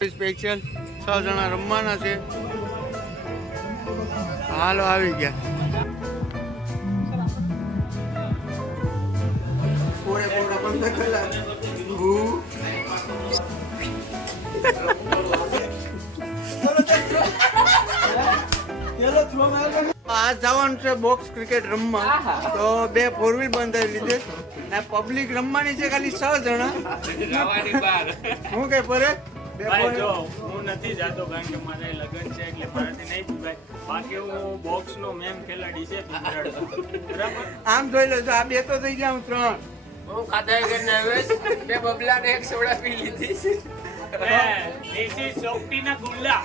Special 6 જણા રમવાના છે. હાલો આવી ગયા. આ જવાનું છે બોક્સ ક્રિકેટ રમવા. તો 2 4 વ્હીલ બંધાવી લીધે ને પબ્લિક રમવાની છે ખાલી 6 જણા. હું કે પરે હું નથી જાતો કારણ કે મારે લગ્ન છે એટલે મારાથી નહીં ભાઈ. બાકી હું બોક્સ નો મેમ ખેલાડી છે બરાબર. આમ જોઈ લો આ 2 તો થઈ ગયા. હું 3 હું ખાધા કરીને આવ્યો. 2 બબલા ને 1 સોડા પી લીધી છે. દેશી સોફ્ટી ના ગુલ્લા.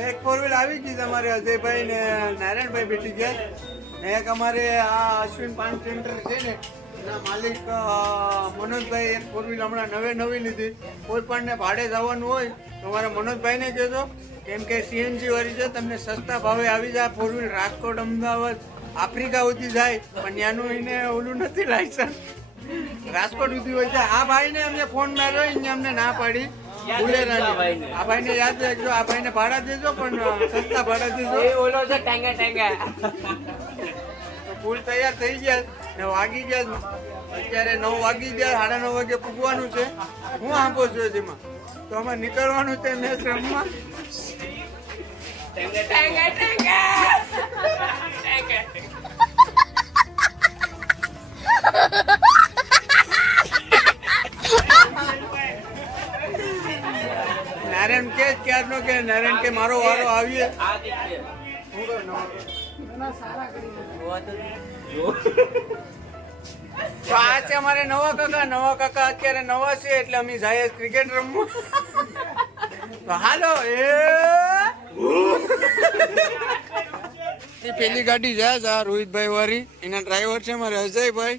એક 4 વ્હીલ આવી ગઈ તમારે અજયભાઈ ને નારાયણભાઈ બેઠી ગયા ને એક અમારે આ અશ્વિન પાન સેન્ટર છે ને એના માલિક મનોજભાઈ એક 4 વ્હીલ હમણાં નવી લીધી. કોઈ પણ ને ભાડે જવાનું હોય તો મારા મનોજભાઈને કહેજો કેમ કે સીએનજી વાળી છે. તમને સસ્તા ભાવે આવી જાય 4 વ્હીલ. રાજકોટ અમદાવાદ આફ્રિકા સુધી જાય પણ ત્યાંનું એને ઓલું નથી લાયસન્સ. રાજકોટ સુધી હોય છે. આ ભાઈને અમને ફોન માર્યો અહીંયા અમને ના પાડી. ભૂલેરાની આ ભાઈને યાદ રાખજો. આ ભાઈને ભાડા દેજો પણ સસ્તા ભાડા દેજો. ઓલો છે ટાંગા ટાંગા. ફૂલ તૈયાર થઈ ગયા ને વાગી ગયા. અત્યારે 9 વાગી ગયા. 9:30 વાગે પૂગવાનું છે. હું આંબો છું તેમાં તો અમારે નીકળવાનું છે મેચ રમવા. ટાંગા ટાંગા. નારાયણ કે ક્યારનો કે નારાયણ કે મારો વારો આવીએ. તો આ છે અમારે નવા કાકા અત્યારે નવા છે એટલે અમે જાય ક્રિકેટ રમવું. તો હાલો એ પેલી ગાડી જાય છે આ રોહિતભાઈ વાળી. એના ડ્રાઈવર છે અમારે અજયભાઈ.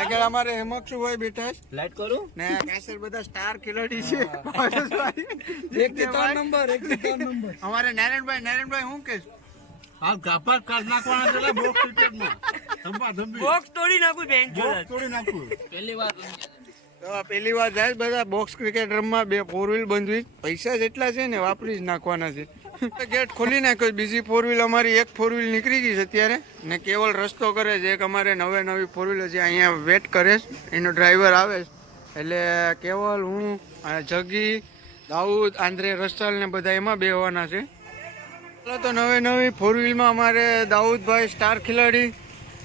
આગળ અમારે હેમક્ષુભાઈ બેઠા છે. લાઈટ કરું ને પાછળ બધા સ્ટાર ખેલાડી છે. 1 થી 3 નંબર અમારે નારાયણભાઈ હું કે હાલ ગાપા કાઢ નાખવાના છે બોક્સ ક્રિકેટમાં. બોક્સ તોડી નાખું બેન તોડી નાખું. પહેલી વાર જાય બધા બોક્સ ક્રિકેટ રમવા. 2 4 વ્હીલ બંધવી. પૈસા જેટલા છે ને વાપરી જ નાખવાના છે. ગેટ ખોલી નાખ્યો. બીજી 4 વ્હીલ અમારી 1 4 વ્હીલ નીકળી ગઈ છે અત્યારે ને કેવલ રસ્તો કરે છે. એક અમારે નવી 4 વ્હીલ છે અહીંયા વેટ કરે છે. એનો ડ્રાઈવર આવે છે એટલે કેવલ હું જગી દાઉદ આંદ્રે રસલ ને બધા એમાં બેહવાના છે. તો નવી 4 વ્હીલમાં અમારે દાઉદભાઈ સ્ટાર ખેલાડી,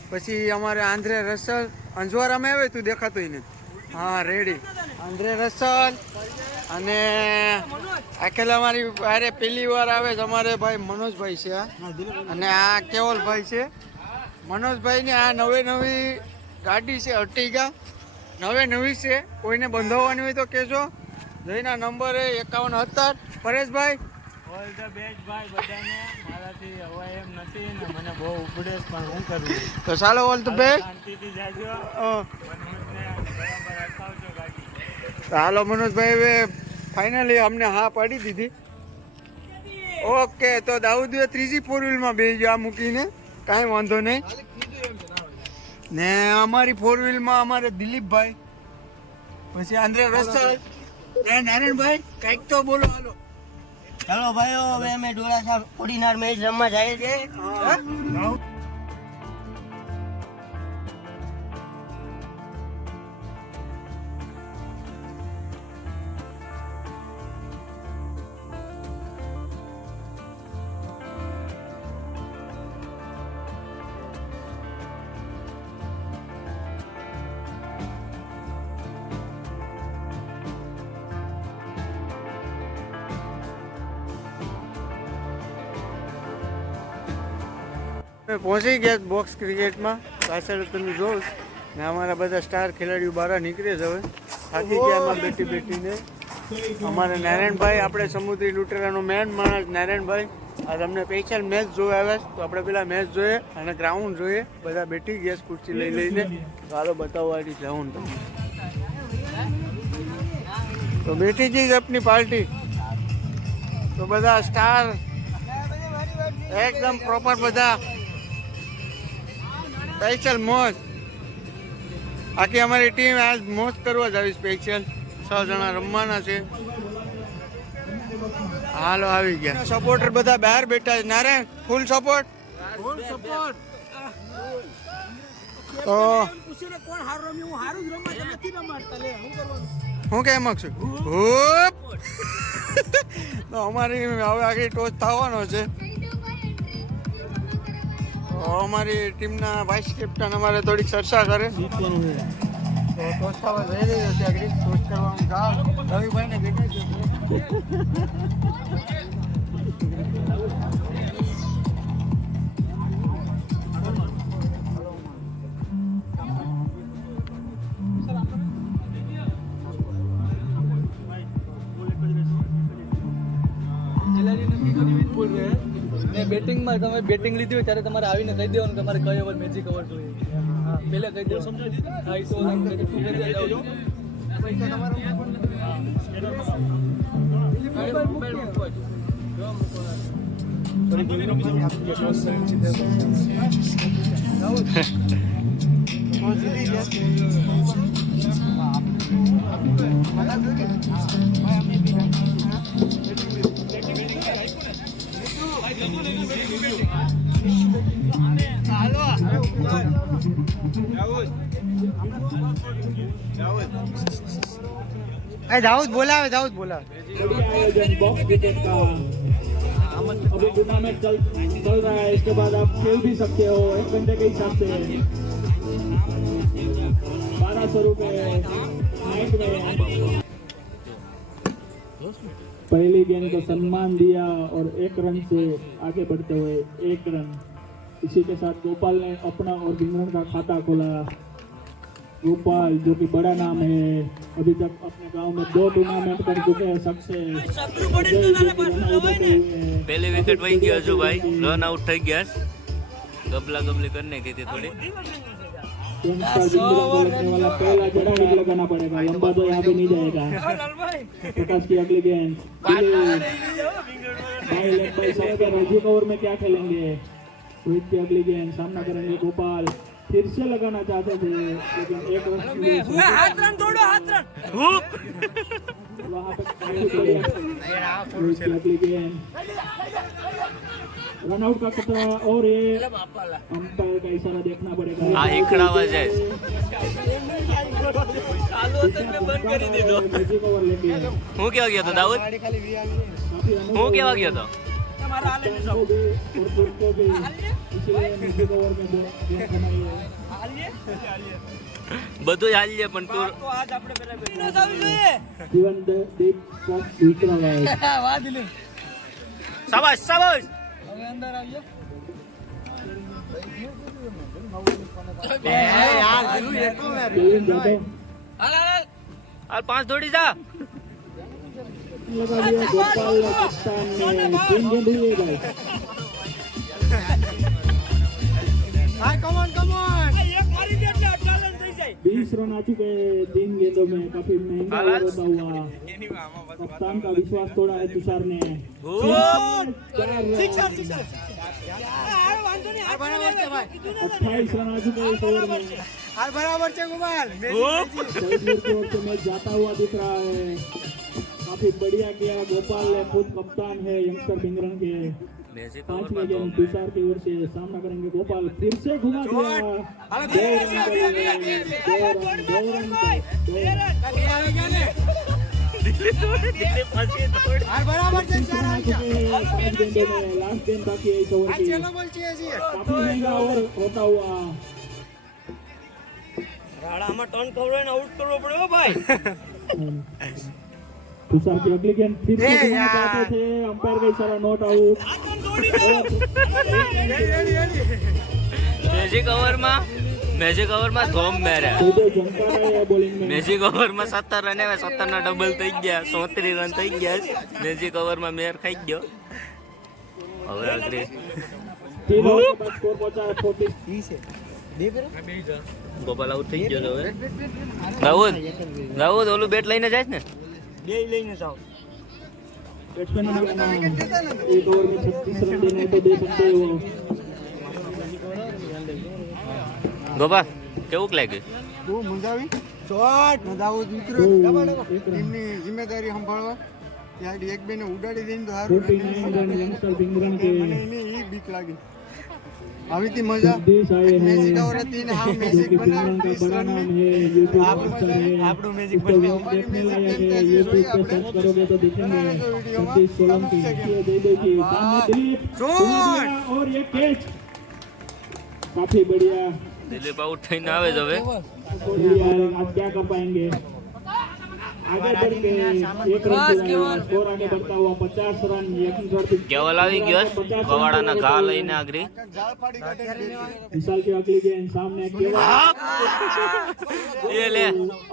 પછી અમારે આંદ્રે રસલ અંજવારામાં આવે તું દેખાતું ને. હા રેડી આંદ્રે રસલ અને આખેલા અમારી અરે પહેલી વાર આવે છે અમારે ભાઈ મનોજભાઈ છે આ અને આ કેવલભાઈ છે. મનોજભાઈની આ નવી ગાડી છે અર્ટિગા. નવી છે. કોઈને બંધાવવાની હોય તો કહેજો. જઈના number 5170. Pareshbhai all the best ભાઈ બધાને. મારાથી હવાય એમ નથી ને મને બહુ ઉપડે પણ હું કરું. તો ચાલો ઓલ ધ બેસ્ટ. શાંતિથી જાજો. હાલો મનોજભાઈ હવે ફાઇનલી અમને હા પાડી દીધી. ઓકે તો દાઉદે ત્રીજી 4 વ્હીલમાં બેસી ગયો આ મૂકીને. કાંઈ વાંધો નહીં. ને અમારી 4 વ્હીલમાં અમારે દિલીપભાઈ, પછી આંદ્રે રસલ ને નારાયણભાઈ. કંઈક તો બોલો હાલો. ચાલો ભાઈઓ હવે અમે ડોળા કોડીનાર મેચ રમવા જઈએ છીએ. પહોંચી ગયા બોક્સ ક્રિકેટમાં. પાછળ તમે જોઉં ને અમારા બધા સ્ટાર ખેલાડીઓ બહાર નીકળે છે. હવે થાકી ગયા એમાં બેઠીને. અમારે નારાયણભાઈ આપણે સમુદ્રી લૂંટેરાનો મેન માણસ નારાયણભાઈ આ તમને સ્પેશિયલ મેચ જોવા આવ્યા છે. તો આપણે પેલા મેચ જોઈએ અને ગ્રાઉન્ડ જોઈએ. બધા બેઠી ગયા ખુરશી લઈને. ચાલો બતાવવાની ગ્રાઉન્ડ તમને. तो बेटी जी अपनी पार्टी तो बधा स्टार एकदम प्रॉपर बधा स्पेशल मौज आखी हमारी टीम आज मौज करवा जावी स्पेशल 6 જણા રમવાના છે હાલો આવી ગયા સપોર્ટર બધા બહાર બેઠા છે નારાયણ ફૂલ સપોર્ટ તો હું કેમ માંગશું તો અમારી હવે આગળ ટોચ થવાનો છે તો અમારી ટીમના વાઇસ કેપ્ટન અમારે થોડીક ચર્ચા કરે તો ટોચ થવા જઈ રહ્યો છે આગળ ટોચ કરવાનું કામ રવિભાઈને બેઠા છે બેટિંગમાં તમે બેટિંગ લીધી હોય ત્યારે તમારે આવીને કહી દેવાનું તમારે કઈ ઓવર મેજિક ઓવર જોઈએ હા પહેલા કહી દેવું સમજો હા ઈ તો दाऊद बोला आयोजन बॉक्स क्रिकेट का अभी टूर्नामेंट चल रहा है। इसके बाद आप खेल भी सकते हो 1 घंटे के हिसाब से 1200 रुपये नाइट में। पहली गेंद को सम्मान दिया और 1 रन से आगे बढ़ते हुए 1 रन। इसी के साथ गोपाल ने अपना और बिंगरन का खाता खोला। गोपाल जो कि बड़ा नाम है, अभी तक अपने गांव में 2 टूर्नामेंट कर चुके हैं सबसे। पहले विकेट वही गया जो भाई रन आउट થઈ ગયા गबला गबली करने की थी थोड़ी लगने वाला पहला जड़ा हिट लगाना पड़ेगा, लंबा तो यहाँ पे नहीं जाएगा। प्रकाश की अगली गेंद भाई लेग बाई साइड का राजू का ओवर में क्या खेलेंगे। रोहित की अगली गेंद सामना करेंगे गोपाल, फिर से लगाना चाहते थे लेकिन 1 रन हाथ रन तोड़ो हाथ रन वहां पे अगली गेंद रन आउट का खतरा और ये अंपायर का इशारा देखना पड़ेगा। આ એકડાવા જાય मैजिक ओवर लेके હું કેવા ગયો તો દાઉદ હું કેવા ગયો તો બધું હાલ્યે પણ તું શાબાશ શાબાશ હાલ 5 દોડી જા लगा दिया गोपाल कप्तान ने 3 गेंद लिए भाई। हाय कम ऑन 20 रन आ चुके हैं 3 गेंदों में। काफी महंगा होता हुआ कप्तान का विश्वास तोड़ा है तुषार ने। 28 रन आ चुके हैं इस ओवर में। बराबर से गोपाल से मैच जाता हुआ दिख रहा है। काफी बढ़िया किया गोपाल ने, खुद कप्तान है यंगस्टर बिंगरन के। 5वीं गेंद तुषार की ओर से सामना करेंगे गोपाल, फिर से घुमा दिया। 2 रन लास्ट गेंद बाकी है इस ओवर की। काफी महंगा ओवर होता हुआ तुषार की अगली गेंद फिर से घुमाना चाहते थे, अंपायर का इशारा नॉट आउट। મેજિક ઓવરમાં ધોમ મેર્યા जनता है बॉलिंग में। મેજિક ઓવરમાં 17 રન આવ્યા 17 ના ડબલ થઈ ગયા 34 રન થઈ ગયા મેજિક ઓવરમાં મેર ખાઈ ગયો હવે આગળ 3 ओवर के बाद स्कोर पहुंचा है 40 से। ગોપાલ આઉટ થઈ ગયો હવે દાઉદ દાઉદ ઓલું બેટ લઈને જાય ને बैट्समैन एक ओवर में 36 रन देना है तो दे सकते हो। ગોપા કેવું લાગ્યું? બહુ મજા આવી. દાઉદ મિત્રો ટીમની જિમ્મેદારી સંભાળવા ત્યાં એક બે ને ઉડાડી દઈને તો સારું. 49 रन यंगस्टर बिंगरन के મને એની ઈ બીક લાગી. આવી હતી મજા. जगदीश आए हैं મેજિક ઓવર હતી ને હા जो મેજિક कि બનાવી बिंगरन का 30 बड़ा नाम રનની. है, यूट्यूब मास्टर है। आपको मैजिक देखने लायक है, यूट्यूब पे सर्च करोगे तो दिखेंगे। जगदीश सोलंकी ये दे देगी सामने दिलीप और ये कैच काफी बढ़िया। દિલીપ આઉટ થઈને આવે છે હવે. बढ़िया, आज क्या कर पाएंगे? आगे बढ़ के एक रन स्कोर आगे बढ़ता हुआ 50 रन यंगस्टर કેવલ આવી ગયો છે. કવાડાના ઘા લઈને આગળ. ઝાડ ફાડી કાઢે. विशाल की अगली गेंद सामने केवल એ લે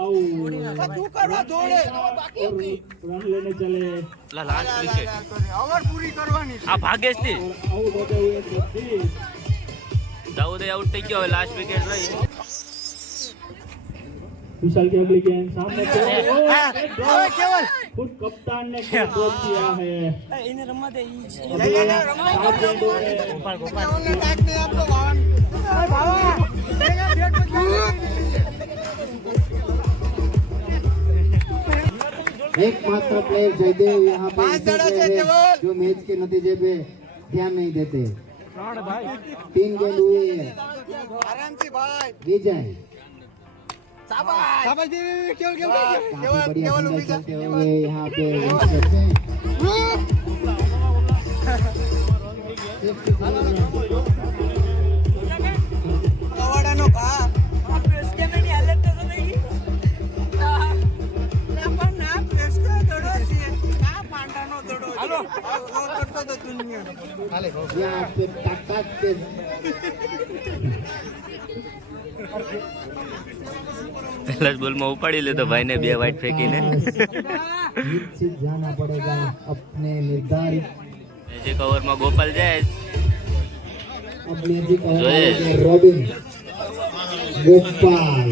आउट और रन लेने चले લાસ્ટ વિકેટ. ઓવર પૂરી કરવાની છે. આ ભાગેશ થી आउट होते हुए जगदीश। દાઉદે આઉટ થઈ ગયો. હવે લાસ્ટ વિકેટ રહી. विशाल की अगली गेंद सामने केवल खुद कप्तान ने ड्रॉप किया है। ઓને ટાક ને આપો વાહન. एकमात्र प्लेयर जयदेव यहाँ पे पांच दड़ा ऐसे से हैं केवल। जो मैच के नतीजे पे ध्यान नहीं देते। 3 गेंद हुए हैं। આરામથી ભાઈ. विजय શાબાશ કેવલ કેવલ काफी કેવલ बढ़िया કેવલ सिंगल ઉભી જા. चलते हुए यहाँ पे youngsters हैं। કવાડાનો ઘા. यहाँ पे टक पे પહેલા જ બોલમાં ઉપાડી લીધો ભાઈને 2 વાઇટ ફેંકીને. निश्चित जाना पड़ेगा अपने निर्धारित મેજિક ઓવરમાં ગોપાલ જાય. अब मैजिक जोए। रॉबिन गोपाल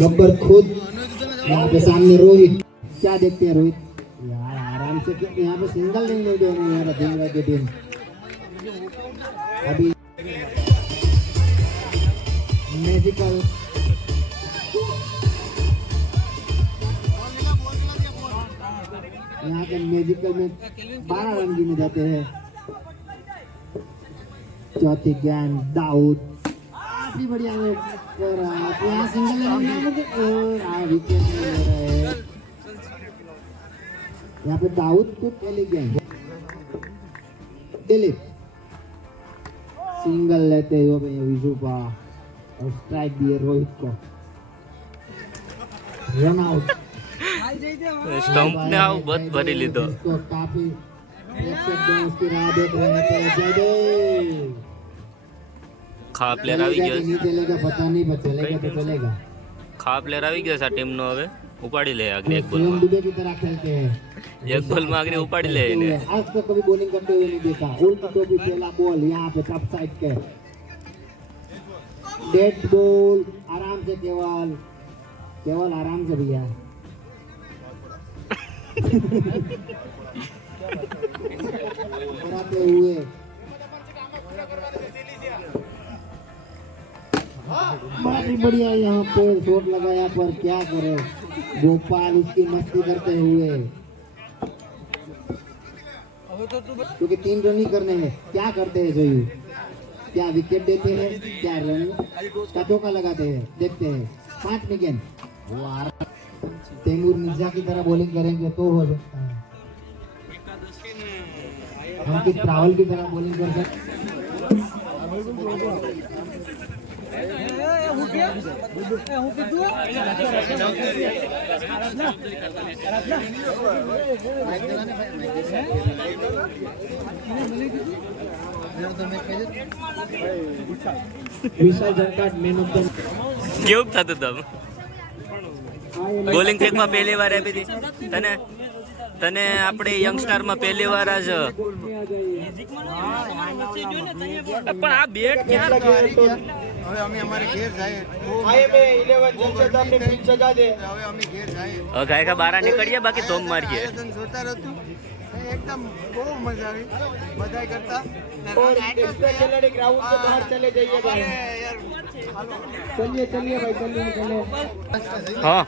गब्बर खुद यहाँ पे सामने रोहित। क्या देखते हैं रोहित? यार आराम से यहाँ पे सिंगल नहीं ले देना यार धींगा की टीम। अभी मैजिकल यहाँ के मैजिकल में 12 रन गिने जाते हैं। चौथी गेंद दाऊद काफी बढ़िया है पर आप यहाँ सिंगल विकेट ले रहे हैं। यहाँ पे दाऊद को पहली गेंद दिलीप सिंगल लेते हुए विजुपा और स्ट्राइक दिए रोहित को। रन आउट સ્ટમ્પ ને આવું બધ ભરી લીધો. इसको काफी प्रेक्षक गण उसकी राह देख रहे हैं। जयदेव ખા પ્લેયર આવી ગયો છે. नहीं चलेगा पता नहीं पर चलेगा तो चलेगा। ખા પ્લેયર આવી ગયો છે આ ટીમનો. હવે ઉપાડી લે આગળ એક शिवम બોલમાં. दुबे की तरह खेलते हैं। એક બોલમાં આગળ ઉપાડી લે એને. आज तक कभी बॉलिंग करते हुए नहीं देखा। उल्टी टोपी पहला बॉल यहाँ पे टॉप साइड के डेड बॉल आराम से केवल केवल आराम से भैया कराते हुए बहुत ही बढ़िया यहाँ पे शॉट लगाया पर क्या करे गोपाल उसकी मस्ती करते हुए क्योंकि 3 रन ही करने हैं। क्या करते हैं जोयू? क्या विकेट देते हैं? क्या रन का चौका लगाते हैं? देखते हैं 5 में गेंद वो तैमूर मिर्जा की तरह बॉलिंग करेंगे तो हो सकता है। हम की ट्रैवल की तरह बॉलिंग कर सकते विशाल जंकाट मैन ऑफ द કેવું થતું હતું? બોલિંગ ફેકમાં પહેલી વાર આપી હતી તને. તને આપણે યંગસ્ટારમાં પહેલી વાર જ. પણ આ બેટ ક્યાં હવે અમે અમારે ઘેર જાય. હવે અમે ઘેર જાય. હવે ગાય કા બારા નીકળીએ બાકી ધોમ મારીએ આયોજન જોતા રહેતું એકદમ બહુ મજા આવી બધા કરતા खिलाड़ी ग्राउंड से बाहर चले जाइए भाई चलिए चलिए भाई चलिए चलिए હા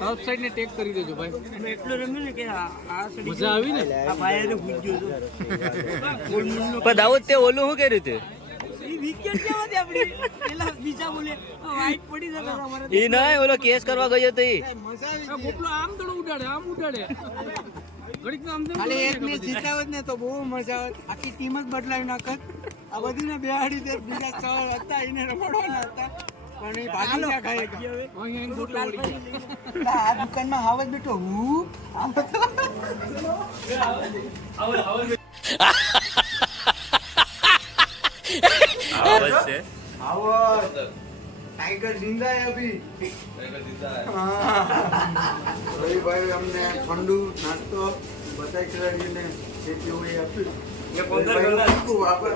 સાઉથ સાઈડ ને ટેક કરી દેજો ભાઈ મજા આવી ને પણ દાઉદ તે ઓલું શું કર્યું તે એ ના ઓલો કેસ કરવા ગયો તો ઈ ગોપલો આમ થોડું ઉડાડે આમ ઉડાડે ઘડીક આમ ખાલી એક મેચ જીતાવત ને તો બહુ મજા આવત આખી ટીમ જ બદલાવી નાખત આ બધીને બેહાડી દે બીજા ચાવલ હતા એને રમાડવાના હતા પણ એ ભાગી ગયા ખાય અહીં ગોટલો વળી ગયા આ દુકાનમાં હાવત બેઠો હું આમ આવત છે आवत टाइगर जिंदा है अभी टाइगर जिंदा है भाई भाई हमने ठंडू नाश्तो बताई खिलाड़ीने જે જેવું એ આપ્યું એ 15 કલાક વાપર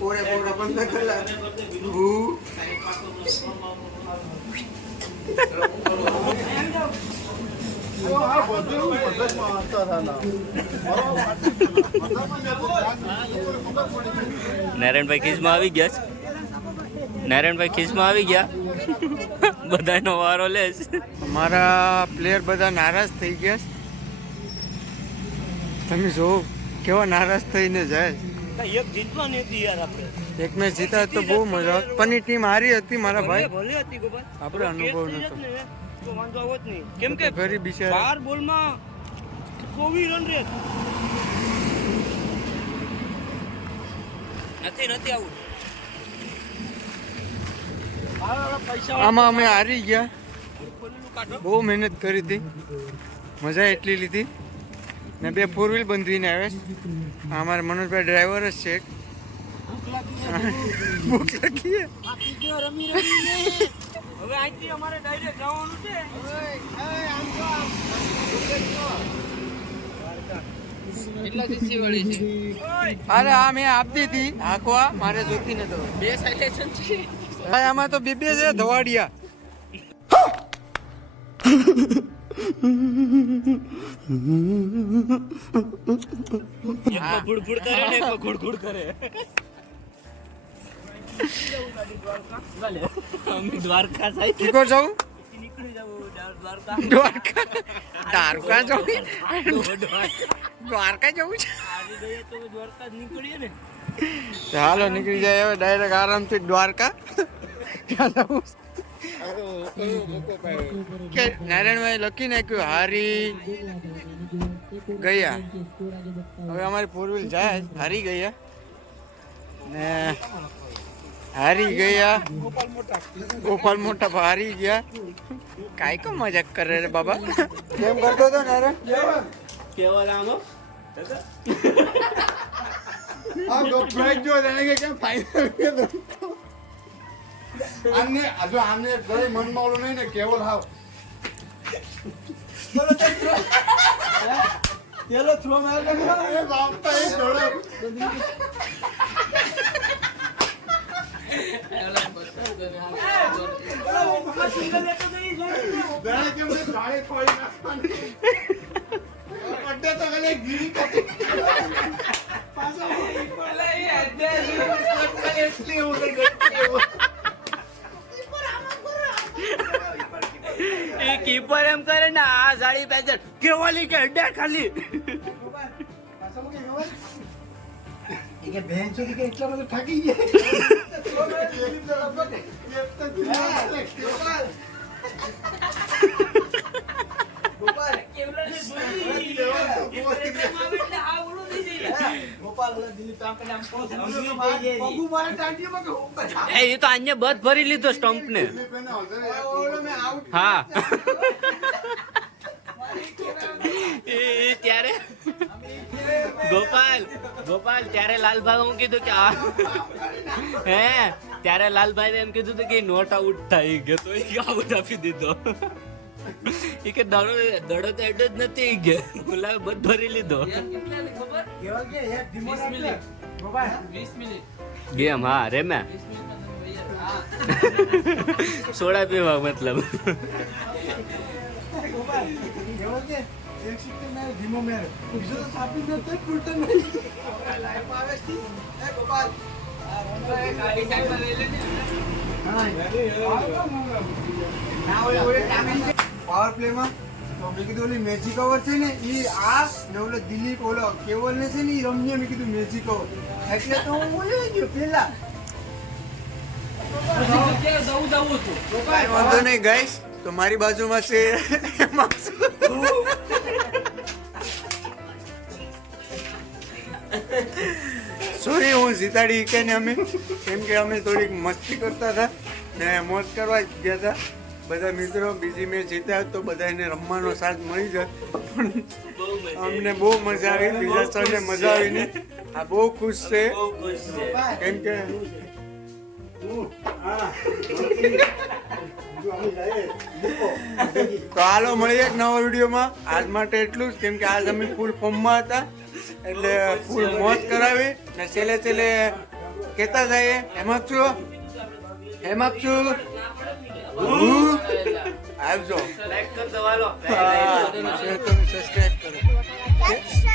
કોરે કોરે 15 કલાક હું નારાયણભાઈ ખીજમાં આવી ગયા છે નારાયણભાઈ ખીજમાં આવી ગયા બધાનો વારો લેશ અમારા પ્લેયર બધા નારાજ થઈ ગયા છે. તમે જો કેવા નારાજ થઈને જાય એક જીતવાની હતી યાર આપણે એક મેચ જીતા તો બહુ મજા આવત પણ એ ટીમ હારી હતી મારા ભાઈ ભલે હતી ગોપાલ આપણે અનુભવ નતો તો વાંધો આવત નહીં કેમ કે ગરીબ બિચારા 12 બોલમાં 24 રન રેત નથી આવું આમાં અમે હારી ગયા બહુ મહેનત કરી હતી મજા એટલી લીધી ને 2 4 વ્હીલ બંધીને આવે છે આ અમારા મનોજભાઈ ડ્રાઈવર જ છે ભૂખ લાગી હવે અહીંથી અમારે ડાયરેક્ટ જવાનું છે અરે આ મેં આપતી હતી હાંકવા મારે જોતી નતો 2 સાઇલેશન છે ભાઈ આમાં તો બે છે ધવાડિયા એકમાં ફૂડ કરે ને એકમાં ઘુડઘુડ કરે અમે દ્વારકા સાહેબ ઠીકો જાઉં નીકળી જવું દ્વારકા દ્વારકા જવું દ્વારકા જવું છે આજે ગયે તો દ્વારકા જ નીકળીએ ને હાલો નીકળી જાય હવે ડાયરેક્ટ આરામથી દ્વારકા ત્યાં જવું કે નારાયણભાઈ લખી નાખ્યું હારી ગયા હવે અમારી ફોર વ્હીલ જાય હારી ગયા ને હારી ગયા ગોપાલ મોટા હારી ગયા કાઈ કો મજાક કરે રે બાબા કેમ કરતો હતો નારાયણ કેવા લાગો આ ગોપાલ જો એને કે કેમ ફાઈનલ કે આને આજો આને ગઈ મનમાં ઓલો નહીં ને કેવલ હાવ તેલો થ્રો માર કે એ બાપા એ છોડો દણા કેમ ને ગાળે ખોઈ નાખવાની અડ્ડે તો ગલે ગીરી કાટી પાછો બોલે એ અડ્ડે એટલી ઓલે ગટ્ટી એ કીપર એમ કરે ને આ સાડી પેજર કેવલી કે અડ્ડા ખાલી કે બેન છોડી કે એટલા બધું થાકી ગયા એ તો આને બધ ભરી લીધો સ્ટમ્પ ને હા એ ત્યારે ગોપાલ ત્યારે લાલભાઈ હું કીધું કે આ હે ત્યારે લાલભાઈ એમ કીધું કે નોટ આઉટ થાય ગયો તો આઉટ આપી દીધો એ કે દડો તો એડ જ નથી ગયો બોલા બધ ભરી લીધો ગેમ હા રેમ્યા સોડા પીવા મતલબ પાવર પ્લે માં તો મેં કીધું ઓલી મેજિક ઓવર છે ને ઈ આ ને ઓલો દિલીપ ઓલો કેવલ ને છે ને ઈ રમીએ મેં કીધું મેજિક ઓવર એટલે તો હું બોલ્યો ગયો પેલા કાંઈ વાંધો નહીં ગાઈસ તો મારી બાજુમાં છે સોરી હું જીતાડી કે ને અમે કેમ કે અમે થોડીક મસ્તી કરતા હતા ને મોજ કરવા જ ગયા હતા બધા મિત્રો. બીજી મેચ જીત્યા તો બધાને રમવાનો સાથ મળી જાય પણ અમને બહુ મજા આવી. બીજા સૌને મજા આવી ને આ બહુ ખુશ છે કેમ કે તો હાલો મળીએ એક નવા વિડીયોમાં. આજ માટે એટલું જ કેમ કે આજ અમે ફૂલ ફોર્મમાં હતા એટલે ફૂલ મોજ કરાવી ને છેલ્લે કહેતા જઈએ એમ આપશું આવજો. લાઈક કર દો હાલો. શેર કરો, સબસ્ક્રાઇબ કરો.